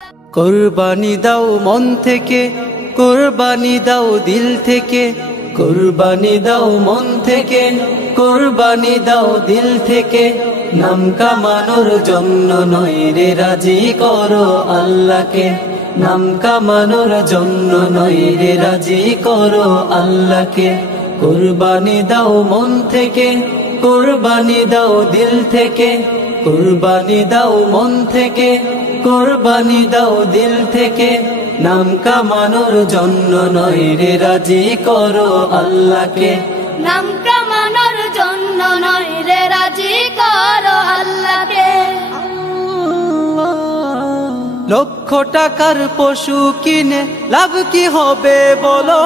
কুরবানি দাও মন থেকে, কুরবানি দাও দিল থেকে, কুরবানি দাও মন থেকে, কুরবানি দাও দিল থেকে। নাম কামানোর জন্য নয় রে, রাজি করো আল্লাহকে। নাম কামানোর জন্য নয় রে, রাজি করো আল্লাহকে। কুরবানি দাও মন থেকে, কুরবানি দাও দিল থেকে, কুরবানি দাও মন থেকে, কুরবানি দাও দিল থেকে। নাম কামানোর জন্য নয় রে, রাজি করো আল্লাহকে। নাম কামানোর জন্য নয় রে, রাজি করো আল্লাহকে। লক্ষ টাকার পশু কিনে লাভ কি হবে বলো,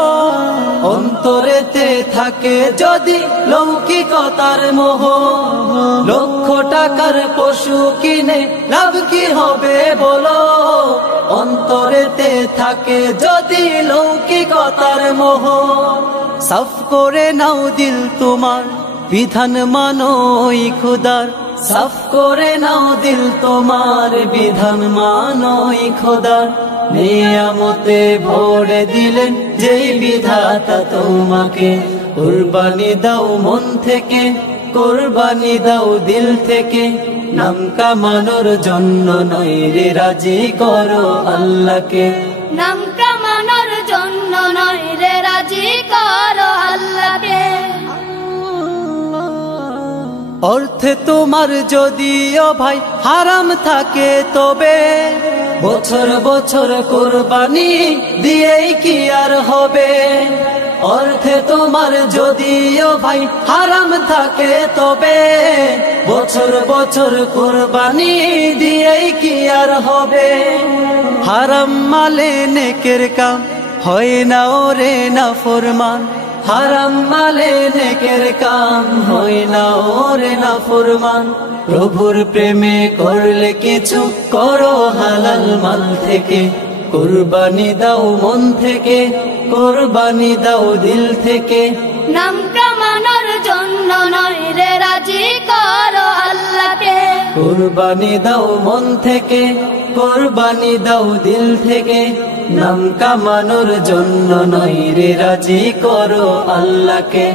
অন্তরেতে থাকে যদি লৌকিকতার মোহ। লক্ষ টাকার পশু কিনে লাভ কি হবে বলো, অন্তরেতে থাকে যদি লৌকিকতার মোহ। সাফ করে নাও দিল তোমার, বিধান মানো ওই খোদার। সাফ করে নাও দিল তোমার, বিধান মানো ওই খোদার। নিয়ামতে ভরে দিলেন যেই বিধাতা তোমাকে। কুরবানি দাও মন থেকে, কুরবানি দাও দিল থেকে। নাম কামানোর জন্য নয় রে, রাজি করো আল্লাহকে। নাম কামানোর জন্য নয় রে, রাজি করো আল্লাহকে। অর্থে তোমার যদিও ভাই হারাম থাকে, তবে বছর বছর কুরবানি দিয়েই কি আর হবে। অর্থে তোমার যদিও ভাই হারাম থাকে, তবে বছর বছর কুরবানি দিয়েই কি আর হবে। হারাম মালে নেকের কাম হয় না ওরে না ফরমান। হারাম মালে নেকের কাম হয় না ওরে না ফরমান। প্রভুর প্রেমে করলে কিছু করো হালাল মাল থেকে। কুরবানি দাও মন থেকে, কুরবানি দাও দিল থেকে। নাম কামানোর জন্য নয় রে, রাজি করো আল্লাহকে। কুরবানি দাও মন থেকে, কুরবানি দাও দিল থেকে। নাম কামানোর জন্য নয় রে, রাজি করো আল্লাহকে।